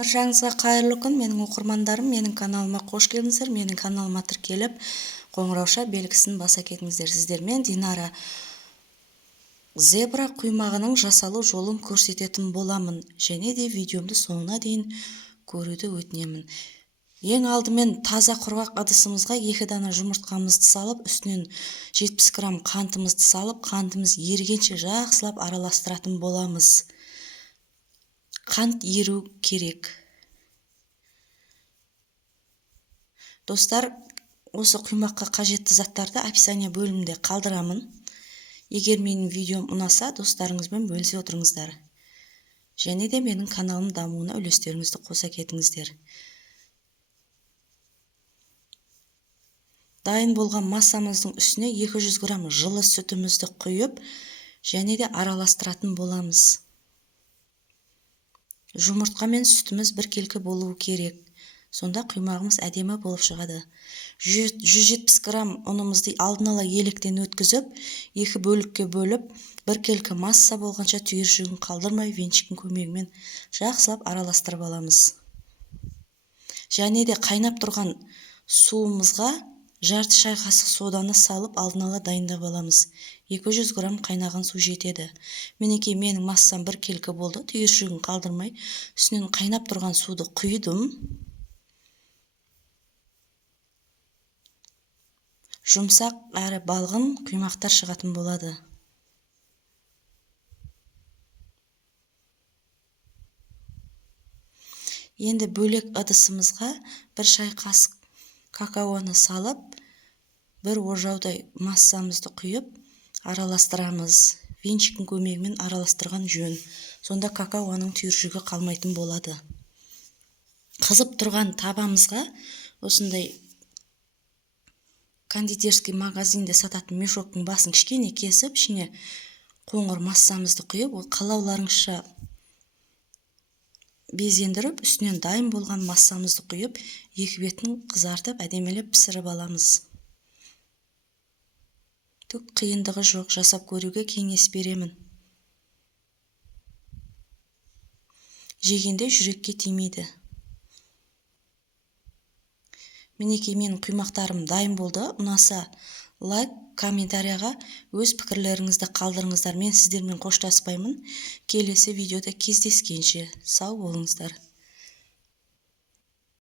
Баршаңызға қайырлы күн, менің оқырмандарым, менің каналыма қош келдіңіздер. Менің каналыма тіркеліп, қоңырауша белгісін баса кетіңіздер. Сіздермен Динара зебра құймағының жасалу жолын көрсететін боламын. Және де видеомды соңына дейін көруді өтінемін. Ең алдымен таза құрғақ ыдысымызға 2 дана жұмыртқамызды салып, үстінен 70 грамм қантымызды салып, қантымыз ерігенше жақсылап араластыратын боламыз. Қант еру керек. Достар, осы құймаққа қажетті заттарды описание бөлімінде қалдырамын. Егер менің видеом ұнаса, достарыңызбен бөлісе отырыңыздар. Және де менің каналым дамуына үлестеріңізді қоса кетіңіздер. Дайын болған массамыздың үстіне 200 грамм жылы сүтімізді құйып, және де араластыратын боламыз. Жұмыртқа мен сүтіміз біркелкі болуы керек. Сонда құймағымыз әдемі болып шығады. 170 грамм ұнымызды алдын ала електен өткізіп, 2 бөлікке бөліп, біркелкі масса болғанша түйіршігін қалдырмай венчиктің көмегімен жақсылап араластырып аламыз. Және де қайнап тұрған суымызға жарты шай қасық соданы салып алдын ала дайындап аламыз. 200 грамм қайнаған су жетеді. Мінекей менің массам біркелкі болды. Түйіршігін қалдырмай, үстінен қайнап тұрған суды құйдым. Жұмсақ әрі балғын құймақтар шығатын болады. Енді бөлек ыдысымызға 1 шай қасық какаоны салып, 1 ожаудай массамызды құйып, араластырамыз. Венчиктің көмегімен араластырған жөн. Сонда какаоның түйіршігі қалмайтын болады. Қызып тұрған табамызға осындай кондитерский магазинде сататын мешоктың басын кішкене кесіп, ішіне қоңыр массамызды құйып, қалауларыңызша безендіріп, үстінен дайын болған массамызды құйып, екі бетін қызартып, әдемелеп пісіріп аламыз. Түк қиындығы жоқ, жасап көруге кеңес беремін. Жегенде жүрекке тимейді. Мінекей менің құймақтарым дайын болды. Ұнаса лайк, комментарияға өз пікірлеріңізді қалдырыңыздар. Мен сіздермен қоштаспаймын. Келесі видеода кездескенше сау болыңыздар.